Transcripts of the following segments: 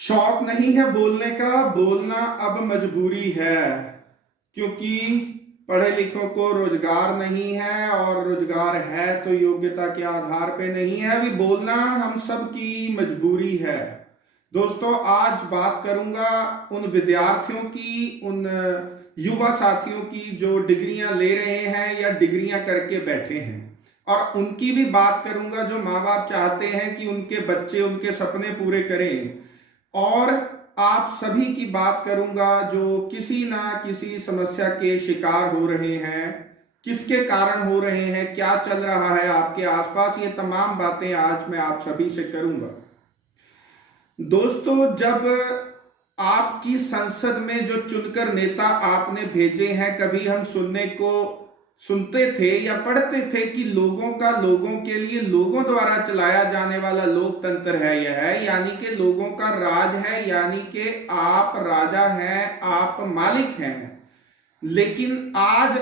शौक नहीं है बोलने का, बोलना अब मजबूरी है। क्योंकि पढ़े लिखों को रोजगार नहीं है, और रोजगार है तो योग्यता के आधार पे नहीं है। अभी बोलना हम सब की मजबूरी है। दोस्तों, आज बात करूंगा उन विद्यार्थियों की, उन युवा साथियों की जो डिग्रियां ले रहे हैं या डिग्रियां करके बैठे हैं, और उनकी भी बात करूंगा जो माँ बाप चाहते हैं कि उनके बच्चे उनके सपने पूरे करें। और आप सभी की बात करूंगा जो किसी ना किसी समस्या के शिकार हो रहे हैं। किसके कारण हो रहे हैं, क्या चल रहा है आपके आसपास, ये तमाम बातें आज मैं आप सभी से करूंगा। दोस्तों, जब आपकी संसद में जो चुनकर नेता आपने भेजे हैं, कभी हम सुनते थे या पढ़ते थे कि लोगों का लोगों के लिए, लोगों द्वारा चलाया जाने वाला लोकतंत्र है यह है, यानी कि लोगों का राज है, यानी कि आप राजा हैं, आप मालिक हैं। लेकिन आज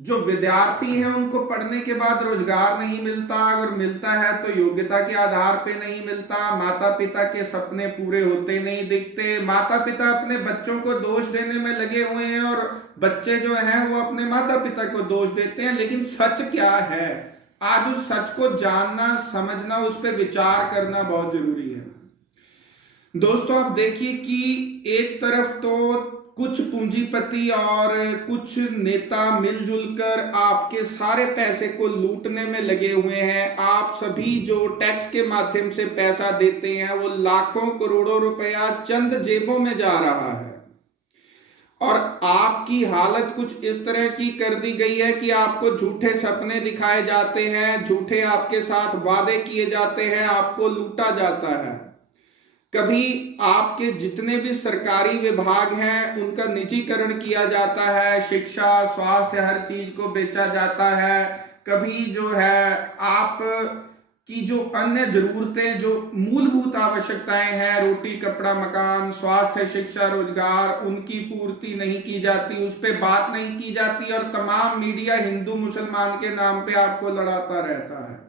जो विद्यार्थी हैं उनको पढ़ने के बाद रोजगार नहीं मिलता, अगर मिलता है तो योग्यता के आधार पे नहीं मिलता। माता पिता के सपने पूरे होते नहीं दिखते। माता पिता अपने बच्चों को दोष देने में लगे हुए हैं, और बच्चे जो हैं वो अपने माता पिता को दोष देते हैं। लेकिन सच क्या है, आज उस सच को जानना, समझना, उस पर विचार करना बहुत जरूरी है। दोस्तों, आप देखिए कि एक तरफ तो कुछ पूंजीपति और कुछ नेता मिलजुल कर आपके सारे पैसे को लूटने में लगे हुए हैं। आप सभी जो टैक्स के माध्यम से पैसा देते हैं, वो लाखों करोड़ों रुपया चंद जेबों में जा रहा है। और आपकी हालत कुछ इस तरह की कर दी गई है कि आपको झूठे सपने दिखाए जाते हैं, झूठे आपके साथ वादे किए जाते हैं, आपको लूटा जाता है। कभी आपके जितने भी सरकारी विभाग हैं उनका निजीकरण किया जाता है, शिक्षा, स्वास्थ्य, हर चीज को बेचा जाता है। कभी जो है आप की जो अन्य जरूरतें, जो मूलभूत आवश्यकताएं हैं, रोटी, कपड़ा, मकान, स्वास्थ्य, शिक्षा, रोजगार, उनकी पूर्ति नहीं की जाती, उस पर बात नहीं की जाती। और तमाम मीडिया हिंदू मुसलमान के नाम पे आपको लड़ाता रहता है।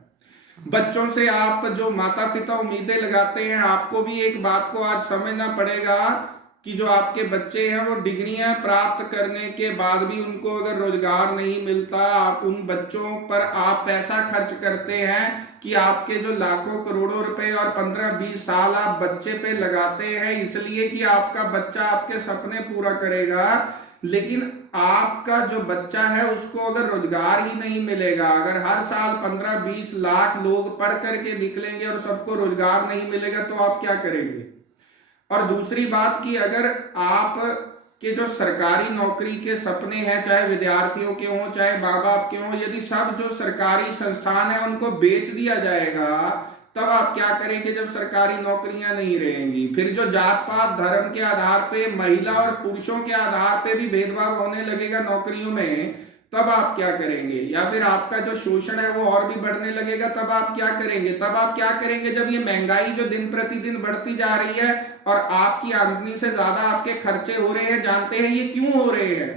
बच्चों से आप जो माता पिता उम्मीदें लगाते हैं, आपको भी एक बात को आज समझना पड़ेगा कि जो आपके बच्चे हैं वो डिग्रियां प्राप्त करने के बाद भी उनको अगर रोजगार नहीं मिलता, आप उन बच्चों पर आप पैसा खर्च करते हैं कि आपके जो लाखों करोड़ों रुपए और 15-20 साल आप बच्चे पे लगाते हैं इसलिए कि आपका बच्चा आपके सपने पूरा करेगा। लेकिन आपका जो बच्चा है उसको अगर रोजगार ही नहीं मिलेगा, अगर हर साल 15-20 लाख लोग पढ़ करके निकलेंगे और सबको रोजगार नहीं मिलेगा, तो आप क्या करेंगे। और दूसरी बात कि अगर आप के जो सरकारी नौकरी के सपने हैं, चाहे विद्यार्थियों के हों चाहे माँ बाप के हों, यदि सब जो सरकारी संस्थान है उनको बेच दिया जाएगा, तब आप क्या करेंगे जब सरकारी नौकरियां नहीं रहेंगी। फिर जो जात पात धर्म के आधार पे, महिला और पुरुषों के आधार पे भी भेदभाव होने लगेगा नौकरियों में, तब आप क्या करेंगे। या फिर आपका जो शोषण है वो और भी बढ़ने लगेगा, तब आप क्या करेंगे। तब आप क्या करेंगे जब ये महंगाई जो दिन प्रतिदिन बढ़ती जा रही है और आपकी आमदनी से ज्यादा आपके खर्चे हो रहे हैं। जानते हैं ये क्यों हो रहे हैं?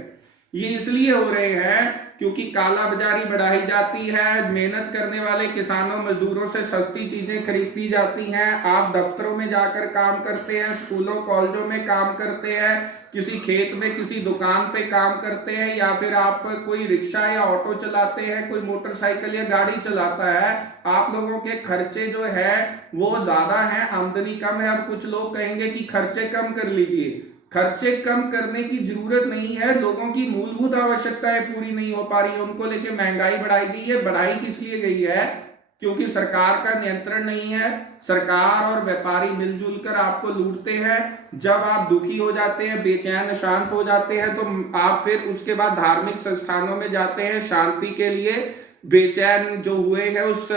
ये इसलिए हो रहे हैं क्योंकि काला बाजारी बढ़ाई जाती है, मेहनत करने वाले किसानों मजदूरों से सस्ती चीजें खरीदी जाती हैं। आप दफ्तरों में जाकर काम करते हैं, स्कूलों कॉलेजों में काम करते हैं, किसी खेत में किसी दुकान पे काम करते हैं, या फिर आप कोई रिक्शा या ऑटो चलाते हैं, कोई मोटरसाइकिल या गाड़ी चलाता है। आप लोगों के खर्चे जो है वो ज्यादा है, आमदनी कम है। अब कुछ लोग कहेंगे कि खर्चे कम कर लीजिए। खर्चे कम करने की जरूरत नहीं है, लोगों की मूलभूत आवश्यकताएं पूरी नहीं हो पा रही है, उनको लेके महंगाई बढ़ाई गई है। बढ़ाई किस लिए गई है? क्योंकि सरकार का नियंत्रण नहीं है। सरकार और व्यापारी मिलजुल कर आपको लूटते हैं। जब आप दुखी हो जाते हैं, बेचैन शांत हो जाते हैं, तो आप फिर उसके बाद धार्मिक संस्थानों में जाते हैं शांति के लिए, बेचैन जो हुए हैं उस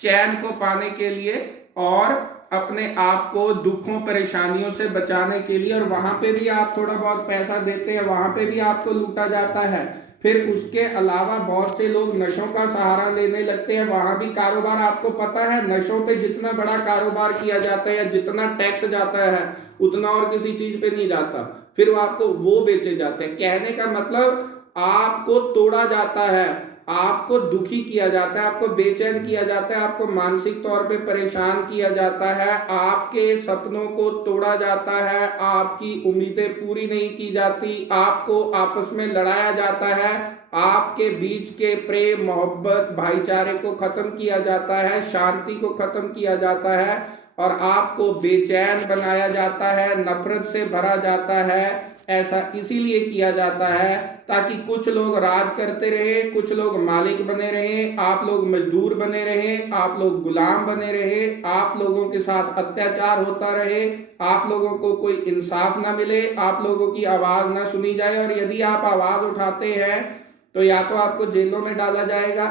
चैन को पाने के लिए, और अपने आप को दुखों परेशानियों से बचाने के लिए। और वहां पे भी आप थोड़ा बहुत पैसा देते हैं, वहां पे भी आपको लूटा जाता है। फिर उसके अलावा बहुत से लोग नशों का सहारा लेने लगते हैं, वहां भी कारोबार, आपको पता है नशों पे जितना बड़ा कारोबार किया जाता है या जितना टैक्स जाता है उतना और किसी चीज पे नहीं जाता। फिर वो आपको वो बेचे जाते हैं। कहने का मतलब आपको तोड़ा जाता है, आपको दुखी किया जाता है, आपको बेचैन किया जाता है, आपको मानसिक तौर पे परेशान किया जाता है, आपके सपनों को तोड़ा जाता है, आपकी उम्मीदें पूरी नहीं की जाती, आपको आपस में लड़ाया जाता है, आपके बीच के प्रेम मोहब्बत भाईचारे को खत्म किया जाता है, शांति को खत्म किया जाता है और आपको बेचैन बनाया जाता है, नफरत से भरा जाता है। ऐसा इसीलिए किया जाता है ताकि कुछ लोग राज करते रहे, कुछ लोग मालिक बने रहे, आप लोग मजदूर बने रहे, आप लोग गुलाम बने रहे, आप लोगों के साथ अत्याचार होता रहे, आप लोगों को कोई इंसाफ ना मिले, आप लोगों की आवाज ना सुनी जाए और यदि आप आवाज उठाते हैं तो या तो आपको जेलों में डाला जाएगा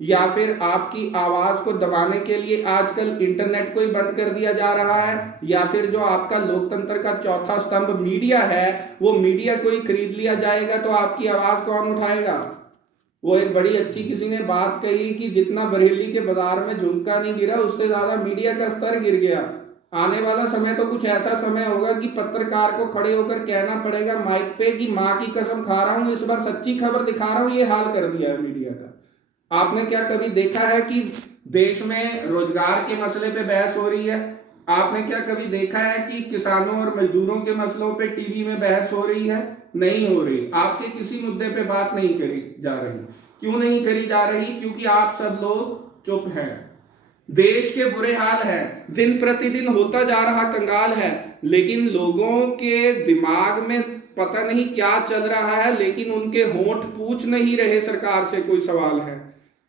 या फिर आपकी आवाज को दबाने के लिए आजकल इंटरनेट को ही बंद कर दिया जा रहा है, या फिर जो आपका लोकतंत्र का चौथा स्तंभ मीडिया है वो मीडिया को ही खरीद लिया जाएगा। तो आपकी आवाज कौन उठाएगा? वो एक बड़ी अच्छी किसी ने बात कही कि जितना बरेली के बाजार में झुमका नहीं गिरा उससे ज्यादा मीडिया का स्तर गिर गया। आने वाला समय तो कुछ ऐसा समय होगा कि पत्रकार को खड़े होकर कहना पड़ेगा माइक पे कि माँ की कसम खा रहा हूं इस बार सच्ची खबर दिखा रहा हूं, ये हाल कर दिया है मीडिया का। आपने क्या कभी देखा है कि देश में रोजगार के मसले पे बहस हो रही है? आपने क्या कभी देखा है कि किसानों और मजदूरों के मसलों पे टीवी में बहस हो रही है? नहीं हो रही। आपके किसी मुद्दे पे बात नहीं करी जा रही। क्यों नहीं करी जा रही? क्योंकि आप सब लोग चुप हैं। देश के बुरे हाल है, दिन प्रतिदिन होता जा रहा कंगाल है, लेकिन लोगों के दिमाग में पता नहीं क्या चल रहा है, लेकिन उनके होंठ पूछ नहीं रहे सरकार से कोई सवाल है।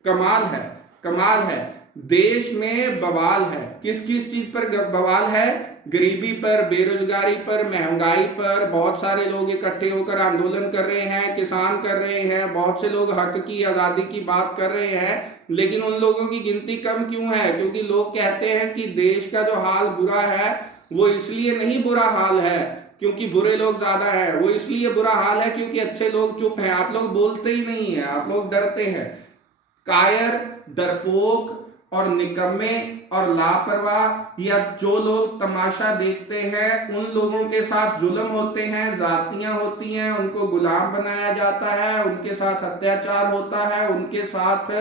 कमाल है, कमाल है। देश में बवाल है। किस किस चीज पर बवाल है? गरीबी पर, बेरोजगारी पर, महंगाई पर। बहुत सारे लोग इकट्ठे होकर आंदोलन कर रहे हैं, किसान कर रहे हैं, बहुत से लोग हक की आजादी की बात कर रहे हैं, लेकिन उन लोगों की गिनती कम क्यों है? क्योंकि लोग कहते हैं कि देश का जो हाल बुरा है वो इसलिए नहीं बुरा हाल है क्योंकि बुरे लोग ज्यादा है, वो इसलिए बुरा हाल है क्योंकि अच्छे लोग चुप हैं। आप लोग बोलते ही नहीं है, आप लोग डरते हैं। कायर, डरपोक और निकम्मे और लापरवाह या जो लोग तमाशा देखते हैं उन लोगों के साथ जुल्म होते हैं, जातियां होती हैं, उनको गुलाम बनाया जाता है, उनके साथ अत्याचार होता है, उनके साथ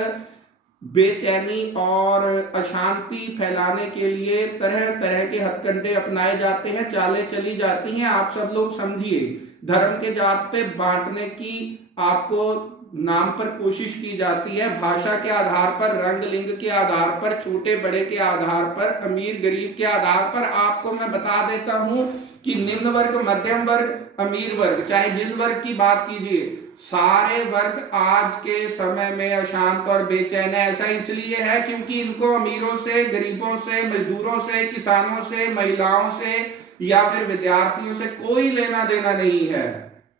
बेचैनी और अशांति फैलाने के लिए तरह तरह के हथकंडे अपनाए जाते हैं, चालें चली जाती हैं। आप सब लोग समझिए, धर्म के जात पे बांटने की आपको नाम पर कोशिश की जाती है, भाषा के आधार पर, रंग लिंग के आधार पर, छोटे बड़े के आधार पर, अमीर गरीब के आधार पर। आपको मैं बता देता हूं कि निम्न वर्ग, मध्यम वर्ग, अमीर वर्ग, चाहे जिस वर्ग की बात कीजिए, सारे वर्ग आज के समय में अशांत और बेचैन है। ऐसा इसलिए है क्योंकि इनको अमीरों से, गरीबों से, मजदूरों से, किसानों से, महिलाओं से या फिर विद्यार्थियों से कोई लेना देना नहीं है।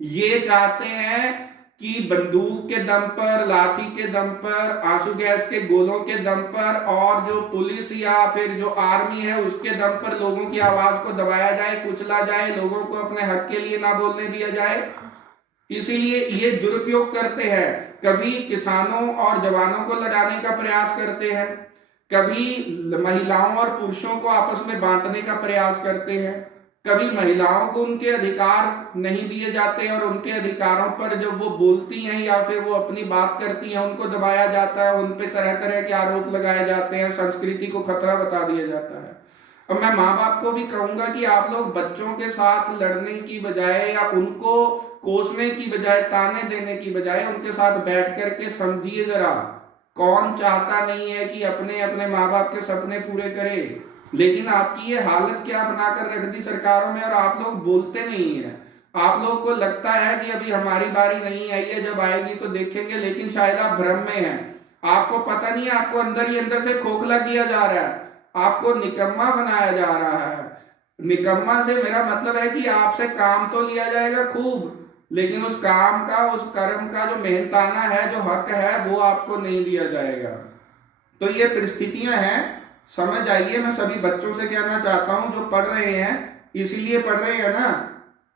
ये चाहते हैं कि बंदूक के दम पर, लाठी के दम पर, आंसू गैस के गोलों के दम पर और जो पुलिस या फिर जो आर्मी है उसके दम पर लोगों की आवाज को दबाया जाए, कुचला जाए, लोगों को अपने हक के लिए ना बोलने दिया जाए। इसीलिए ये दुरुपयोग करते हैं। कभी किसानों और जवानों को लड़ाने का प्रयास करते हैं, कभी महिलाओं और पुरुषों को आपस में बांटने का प्रयास करते हैं, कभी महिलाओं को उनके अधिकार नहीं दिए जाते और उनके अधिकारों पर जब वो बोलती हैं या फिर वो अपनी बात करती हैं उनको दबाया जाता है, उन पे तरह तरह के आरोप लगाए जाते हैं, संस्कृति को खतरा बता दिया जाता है। अब मैं माँ बाप को भी कहूंगा कि आप लोग बच्चों के साथ लड़ने की बजाय या उनको कोसने की बजाय, ताने देने की बजाय उनके साथ बैठ करके समझिए जरा, कौन चाहता नहीं है कि अपने अपने माँ बाप के सपने पूरे करे। लेकिन आपकी ये हालत क्या बनाकर रख दी सरकारों में और आप लोग बोलते नहीं है। आप लोग को लगता है कि अभी हमारी बारी नहीं आई है, जब आएगी तो देखेंगे, लेकिन शायद आप भ्रम में हैं। आपको पता नहीं है, आपको अंदर ही अंदर से खोखला किया जा रहा है, आपको निकम्मा बनाया जा रहा है। निकम्मा से मेरा मतलब है कि आपसे काम तो लिया जाएगा खूब, लेकिन उस काम का, उस कर्म का जो मेहनताना है, जो हक है, वो आपको नहीं दिया जाएगा। तो ये परिस्थितियां हैं, समझ आइए। मैं सभी बच्चों से कहना चाहता हूं जो पढ़ रहे हैं, इसीलिए पढ़ रहे हैं ना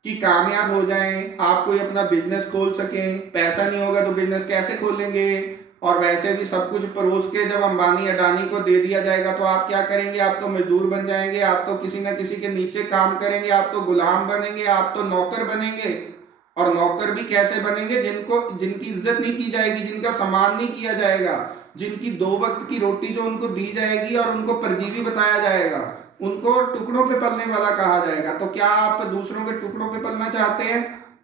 कि कामयाब हो जाएं, आप कोई अपना बिजनेस खोल सकें। पैसा नहीं होगा तो बिजनेस कैसे खोलेंगे? और वैसे भी सब कुछ परोस के जब अंबानी अडानी को दे दिया जाएगा तो आप क्या करेंगे? आप तो मजदूर बन जाएंगे, आप तो किसी न किसी के नीचे काम करेंगे, आप तो गुलाम बनेंगे, आप तो नौकर बनेंगे। और नौकर भी कैसे बनेंगे? जिनकी इज्जत नहीं की जाएगी, जिनका सम्मान नहीं किया जाएगा, जिनकी 2 वक्त की रोटी जो उनको दी जाएगी और उनको परजीवी बताया जाएगा, उनको टुकड़ों पे पलने वाला कहा जाएगा। तो क्या आप दूसरों के टुकड़ों पे पलना चाहते हैं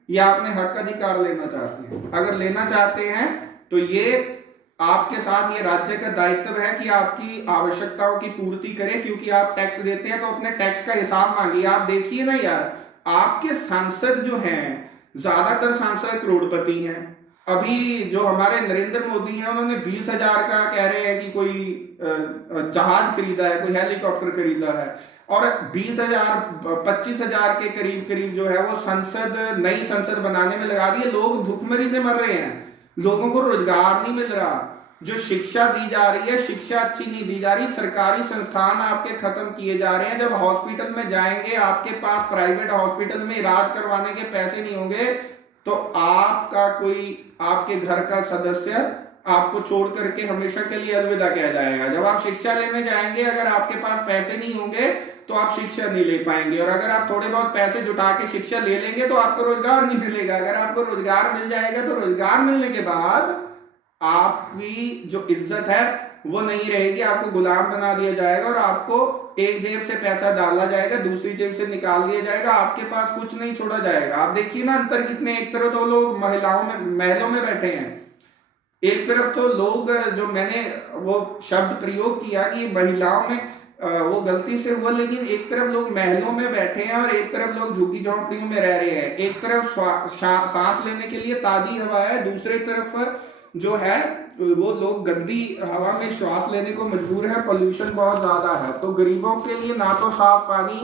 या अपने हक अधिकार लेना चाहते हैं? अगर लेना चाहते हैं तो ये आपके साथ ये राज्य का दायित्व है कि आपकी आवश्यकताओं की पूर्ति करे, क्योंकि आप टैक्स देते हैं तो अपने टैक्स का हिसाब मांगिए। आप देखिए ना यार, आपके सांसद जो हैं, ज्यादातर सांसद करोड़पति हैं। अभी जो हमारे नरेंद्र मोदी हैं, उन्होंने 20,000 का कह रहे हैं कि कोई जहाज खरीदा है, कोई हेलीकॉप्टर खरीदा है, और 20,000 25,000 के करीब करीब जो है वो नई संसद बनाने में लगा दिए। लोग भूखमरी से मर रहे हैं, लोगों को रोजगार नहीं मिल रहा, जो शिक्षा दी जा रही है शिक्षा अच्छी नहीं दी जा रही, सरकारी संस्थान आपके खत्म किए जा रहे हैं। जब हॉस्पिटल में जाएंगे, आपके पास प्राइवेट हॉस्पिटल में इलाज करवाने के पैसे नहीं होंगे, तो आपका कोई आपके घर का सदस्य आपको छोड़ करके हमेशा के लिए अलविदा कह जाएगा। जब आप शिक्षा लेने जाएंगे, अगर आपके पास पैसे नहीं होंगे तो आप शिक्षा नहीं ले पाएंगे, और अगर आप थोड़े बहुत पैसे जुटा के शिक्षा ले लेंगे तो आपको रोजगार नहीं मिलेगा। अगर आपको रोजगार मिल जाएगा तो रोजगार मिलने के बाद आपकी जो इज्जत है वो नहीं रहेगी, आपको गुलाम बना दिया जाएगा और आपको एक जेब से पैसा डाला जाएगा, दूसरी जेब से निकाल दिया जाएगा, आपके पास कुछ नहीं छोड़ा जाएगा। आप देखिए ना अंतर कितने, एक तरफ तो लोग महलों में बैठे हैं, एक तरफ तो लोग, जो मैंने वो शब्द प्रयोग किया कि महिलाओं में वो गलती से हुआ, लेकिन एक तरफ लोग महलों में बैठे हैं और एक तरफ लोग झुग्गी झोंपड़ियों में रह रहे हैं। एक तरफ सांस लेने के लिए ताजी हवा है, दूसरी तरफ जो है वो लोग गंदी हवा में श्वास लेने को मजबूर है, पोल्यूशन बहुत ज्यादा है। तो गरीबों के लिए ना तो साफ पानी,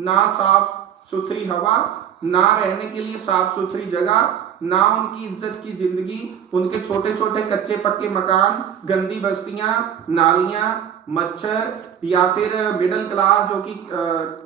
ना साफ सुथरी हवा, ना रहने के लिए साफ सुथरी जगह, ना उनकी इज्जत की जिंदगी, उनके छोटे छोटे कच्चे पक्के मकान, गंदी बस्तियां, नालियां, मच्छर, या फिर मिडिल क्लास जो कि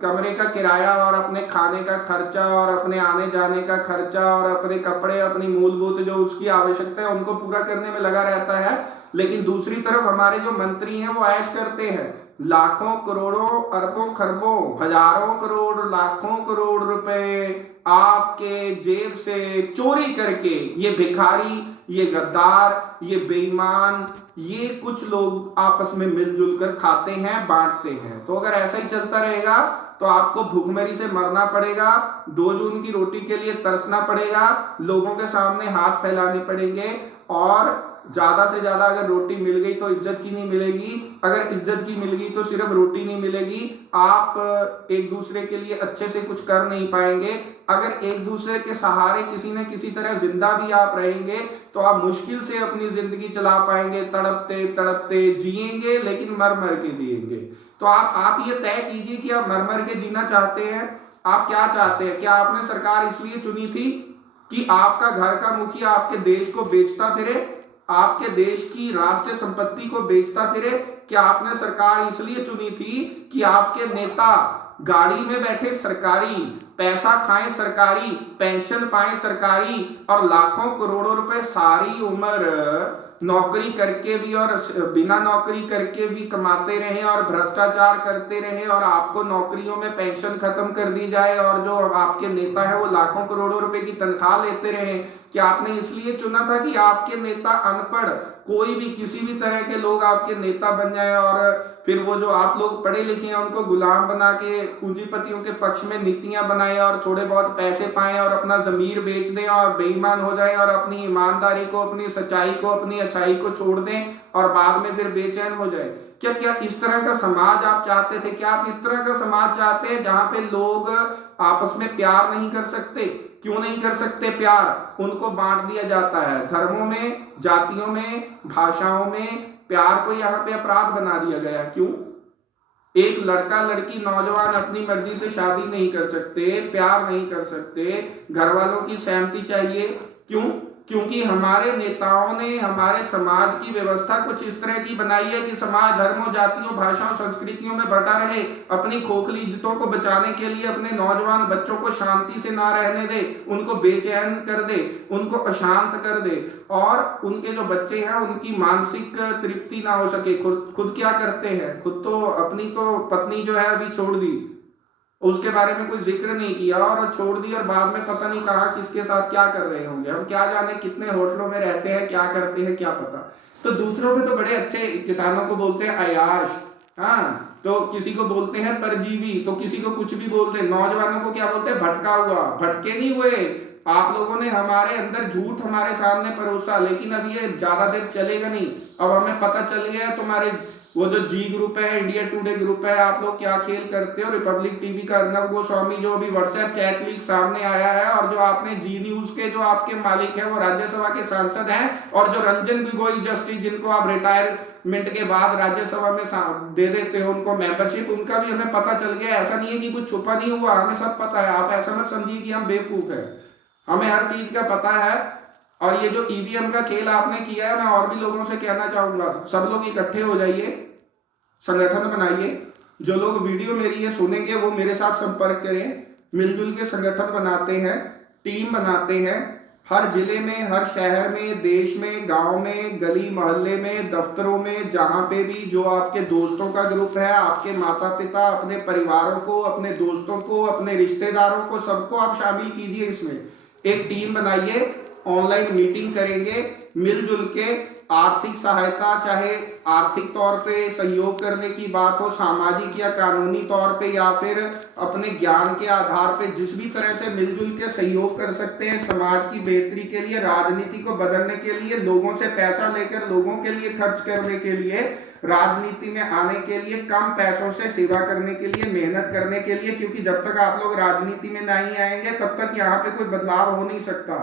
कमरे का किराया और अपने खाने का खर्चा और अपने आने जाने का खर्चा और अपने कपड़े, अपनी मूलभूत जो उसकी आवश्यकता है उनको पूरा करने में लगा रहता है। लेकिन दूसरी तरफ हमारे जो मंत्री हैं वो ऐश करते हैं, लाखों करोड़ों अरबों खरबों हजारों करोड़ लाखों करोड़ रुपए आपके जेब से चोरी करके, ये भिखारी, ये गद्दार, ये बेईमान, ये कुछ लोग आपस में मिलजुल कर खाते हैं, बांटते हैं। तो अगर ऐसा ही चलता रहेगा तो आपको भूखमरी से मरना पड़ेगा, 2 जून की रोटी के लिए तरसना पड़ेगा, लोगों के सामने हाथ फैलाने पड़ेंगे, और ज्यादा से ज्यादा अगर रोटी मिल गई तो इज्जत की नहीं मिलेगी, अगर इज्जत की मिल गई तो सिर्फ रोटी नहीं मिलेगी, आप एक दूसरे के लिए अच्छे से कुछ कर नहीं पाएंगे। अगर एक दूसरे के सहारे किसी न किसी तरह जिंदा भी आप रहेंगे तो आप मुश्किल से अपनी जिंदगी चला पाएंगे, तड़पते तड़पते जिएंगे, लेकिन मर मर के जिएंगे। तो आप ये तय कीजिए कि आप मर मर के जीना चाहते हैं, आप क्या चाहते हैं? क्या आपने सरकार इसलिए चुनी थी कि आपका घर का मुखिया आपके देश को बेचता फिरे, आपके देश की राष्ट्रीय संपत्ति को बेचता फिरे? क्या आपने सरकार इसलिए चुनी थी कि आपके नेता गाड़ी में बैठे सरकारी, पैसा खाएं सरकारी, पेंशन पाएं सरकारी, और लाखों करोड़ों रुपए सारी उम्र नौकरी करके भी और बिना नौकरी करके भी कमाते रहे और भ्रष्टाचार करते रहे, और आपको नौकरियों में पेंशन खत्म कर दी जाए, और जो आपके नेता है वो लाखों करोड़ों रुपए की तनख्वाह लेते रहे? क्या आपने इसलिए चुना था कि आपके नेता अनपढ़, कोई भी किसी भी तरह के लोग आपके नेता बन जाए, और फिर वो जो आप लोग पढ़े लिखे हैं उनको गुलाम बना के पूंजीपतियों के पक्ष में नीतियां बनाए और थोड़े बहुत पैसे पाएं और अपना जमीर बेच दें और बेईमान हो जाए और अपनी ईमानदारी को, अपनी सच्चाई को, अपनी अच्छाई को छोड़ दें और बाद में फिर बेचैन हो जाए? क्या इस तरह का समाज आप चाहते थे? क्या आप इस तरह का समाज चाहते हैं जहां पे लोग आपस में प्यार नहीं कर सकते? क्यों नहीं कर सकते प्यार? उनको बांट दिया जाता है धर्मों में, जातियों में, भाषाओं में। प्यार को यहाँ पे अपराध बना दिया गया। क्यों? एक लड़का लड़की नौजवान अपनी मर्जी से शादी नहीं कर सकते, प्यार नहीं कर सकते, घर वालों की सहमति चाहिए। क्यों? क्योंकि हमारे नेताओं ने हमारे समाज की व्यवस्था कुछ इस तरह की बनाई है कि समाज धर्मों, जातियों, भाषाओं, संस्कृतियों में बटा रहे, अपनी खोखली इज्जतों को बचाने के लिए अपने नौजवान बच्चों को शांति से ना रहने दे, उनको बेचैन कर दे, उनको अशांत कर दे, और उनके जो बच्चे हैं उनकी मानसिक तृप्ति ना हो सके। खुद क्या करते हैं? खुद तो अपनी तो पत्नी जो है अभी छोड़ दी, उसके बारे में कोई जिक्र नहीं किया और छोड़ दी, और बाद में पता नहीं कहा किसके साथ क्या कर रहे होंगे, हम क्या जाने कितने होटलों में रहते हैं, क्या करते हैं, क्या पता। तो दूसरों पे तो बड़े अच्छे, किसानों को बोलते हैं अयाश, हाँ, तो किसी को बोलते हैं परजीवी, तो किसी को कुछ भी बोलते हैं। नौजवानों को क्या बोलते हैं, भटका हुआ। भटके नहीं हुए, आप लोगों ने हमारे अंदर झूठ हमारे सामने परोसा, लेकिन अब ये ज्यादा देर चलेगा नहीं। अब हमें पता चल गया है तुम्हारे वो जो जी ग्रुप है, इंडिया टुडे ग्रुप है, आप लोग क्या खेल करते हो। रिपब्लिक टीवी का अर्नब गोस्वामी जो अभी व्हाट्सएप चैट लीक सामने आया है, और जो आपने जी न्यूज के जो आपके मालिक है वो राज्यसभा के सांसद हैं, और जो रंजन गोगोई जस्टिस जिनको आप रिटायरमेंट के बाद राज्यसभा में दे देते हो उनको मेंबरशिप, उनका भी हमें पता चल गया। ऐसा नहीं है कि कुछ छुपा नहीं हुआ, हमें सब पता है। आप ऐसा मत समझिए कि हम बेवकूफ है, हमें हर चीज का पता है। और ये जो ईवीएम का खेल आपने किया है, मैं और भी लोगों से कहना चाहूंगा, सब लोग इकट्ठे हो जाइए, संगठन बनाइए। जो लोग वीडियो मेरी ये सुनेंगे वो मेरे साथ संपर्क करें, मिलजुल के संगठन बनाते हैं, टीम बनाते हैं। हर जिले में, हर शहर में, देश में, गांव में, गली मोहल्ले में, दफ्तरों में, जहां पे भी जो आपके दोस्तों का ग्रुप है, आपके माता पिता, अपने परिवारों को, अपने दोस्तों को, अपने रिश्तेदारों को, सबको आप शामिल कीजिए इसमें। एक टीम बनाइए, ऑनलाइन मीटिंग करेंगे, मिलजुल के आर्थिक सहायता, चाहे आर्थिक तौर पे सहयोग करने की बात हो, सामाजिक या कानूनी तौर पे, या फिर अपने ज्ञान के आधार पे, जिस भी तरह से मिलजुल के सहयोग कर सकते हैं समाज की बेहतरी के लिए, राजनीति को बदलने के लिए, लोगों से पैसा लेकर लोगों के लिए खर्च करने के लिए, राजनीति में आने के लिए, कम पैसों से सेवा करने के लिए, मेहनत करने के लिए। क्योंकि जब तक आप लोग राजनीति में नहीं आएंगे तब तक यहाँ पे कोई बदलाव हो नहीं सकता।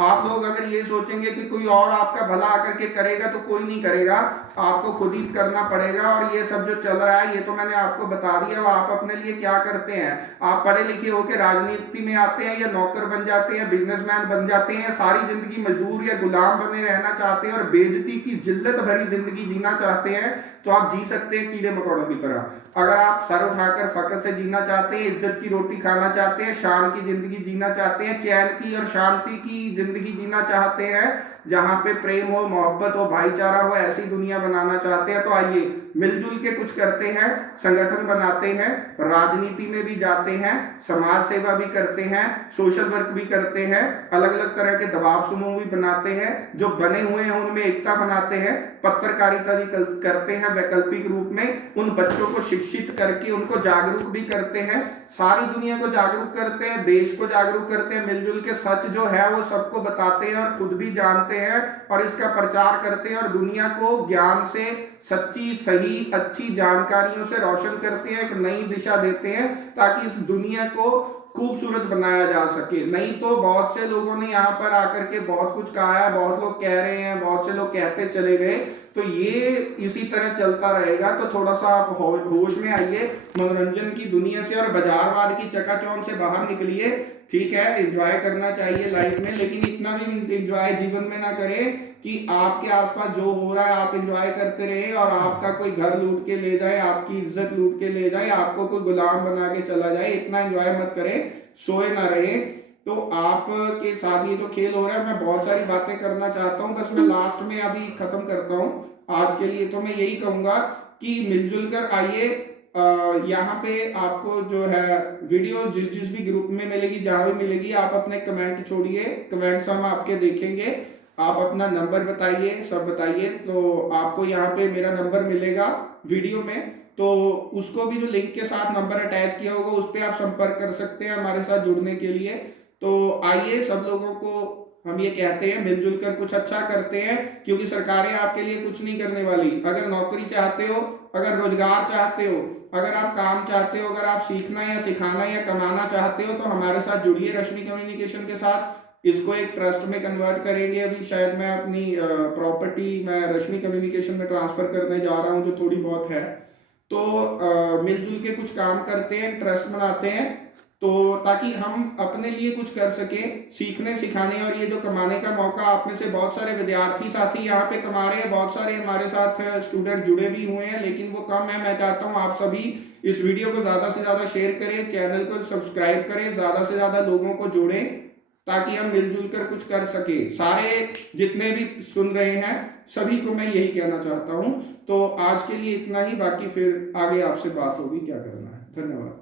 आप लोग अगर ये सोचेंगे कि कोई और आपका भला आकर के करेगा, तो कोई नहीं करेगा, आपको खुद ही करना पड़ेगा। और ये सब जो चल रहा है, ये तो मैंने आपको बता दिया। अब आप अपने लिए क्या करते हैं, आप पढ़े लिखे होकर राजनीति में आते हैं, या नौकर बन जाते हैं, बिजनेसमैन बन जाते हैं, सारी जिंदगी मजदूर या गुलाम बने रहना चाहते हैं, और बेइज्जती की जिल्लत भरी जिंदगी जीना चाहते हैं, तो आप जी सकते हैं कीड़े मकोड़ों की तरह। अगर आप सर उठाकर फख्र से जीना चाहते हैं, इज्जत की रोटी खाना चाहते हैं, शान की जिंदगी जीना चाहते हैं, चैन की और शांति की जिंदगी जीना चाहते हैं, जहां पे प्रेम हो, मोहब्बत हो, भाईचारा हो, ऐसी दुनिया बनाना चाहते हैं, तो आइए मिलजुल के कुछ करते हैं, संगठन बनाते हैं, राजनीति में भी जाते हैं, समाज सेवा भी करते हैं, सोशल वर्क भी करते हैं, अलग अलग तरह के दबाव समूह भी बनाते हैं, जो बने हुए हैं उनमें एकता बनाते हैं, पत्रकारिता भी करते हैं वैकल्पिक रूप में, उन बच्चों को शिक्षित करके उनको जागरूक भी करते हैं, सारी दुनिया को जागरूक करते हैं, देश को जागरूक करते हैं, मिलजुल के सच जो है वो सबको बताते हैं, और खुद भी जानते हैं, और इसका प्रचार करते हैं, और दुनिया को ज्ञान से, सच्ची सही अच्छी जानकारियों से रोशन करते हैं, एक नई दिशा देते हैं, ताकि इस दुनिया को खूबसूरत बनाया जा सके। नहीं तो बहुत से लोगों ने यहाँ पर आकर के बहुत कुछ कहा है, बहुत लोग कह रहे हैं, बहुत से लोग कहते चले गए, तो ये इसी तरह चलता रहेगा। तो थोड़ा सा आप होश में आइए, मनोरंजन की दुनिया से और बाजारवाद की चकाचौंध से बाहर निकलिए। ठीक है, एंजॉय करना चाहिए लाइफ में, लेकिन इतना भी एंजॉय जीवन में ना करें कि आपके आसपास जो हो रहा है आप एंजॉय करते रहे, और आपका कोई घर लूट के ले जाए, आपकी इज्जत लूट के ले जाए, आपको कोई गुलाम बना के चला जाए। इतना एंजॉय मत करें, सोए ना रहे। तो आपके साथ ये जो खेल हो रहा है, मैं बहुत सारी बातें करना चाहता हूँ, बस मैं लास्ट में अभी खत्म करता हूँ आज के लिए। तो मैं यही कहूंगा कि मिलजुल कर आइए। यहाँ पे आपको जो है वीडियो जिस जिस भी ग्रुप में मिलेगी, जहां भी मिलेगी, आप अपने कमेंट छोड़िए, कमेंट्स हम आपके देखेंगे, आप अपना नंबर बताइए, सब बताइए, तो आपको यहाँ पे मेरा नंबर मिलेगा वीडियो में, तो उसको भी जो लिंक के साथ नंबर अटैच किया होगा उस पर आप संपर्क कर सकते हैं हमारे साथ जुड़ने के लिए। तो आइए, सब लोगों को हम ये कहते हैं, मिलजुल कर कुछ अच्छा करते हैं, क्योंकि सरकारें आपके लिए कुछ नहीं करने वाली। अगर नौकरी चाहते हो, अगर रोजगार चाहते हो, अगर आप काम चाहते हो, अगर आप सीखना या सिखाना या कमाना चाहते हो, तो हमारे साथ जुड़िए रश्मि कम्युनिकेशन के साथ। इसको एक ट्रस्ट में कन्वर्ट करेंगे। अभी शायद मैं अपनी प्रॉपर्टी मैं रश्मि कम्युनिकेशन में ट्रांसफर करने जा रहा हूँ, जो थोड़ी बहुत है। तो मिलजुल के कुछ काम करते हैं, ट्रस्ट बनाते हैं, तो ताकि हम अपने लिए कुछ कर सके, सीखने सिखाने और ये जो कमाने का मौका। आप में से बहुत सारे विद्यार्थी साथी यहाँ पे कमा रहे हैं, बहुत सारे हमारे साथ स्टूडेंट जुड़े भी हुए हैं, लेकिन वो कम है। मैं चाहता हूँ आप सभी इस वीडियो को ज्यादा से ज्यादा शेयर करें, चैनल को सब्सक्राइब करें, ज्यादा से ज्यादा लोगों को जोड़ें, ताकि हम मिलजुल कर कुछ कर सके। सारे जितने भी सुन रहे हैं सभी को मैं यही कहना चाहता हूँ। तो आज के लिए इतना ही, बाकी फिर आगे आपसे बात होगी क्या करना है। धन्यवाद।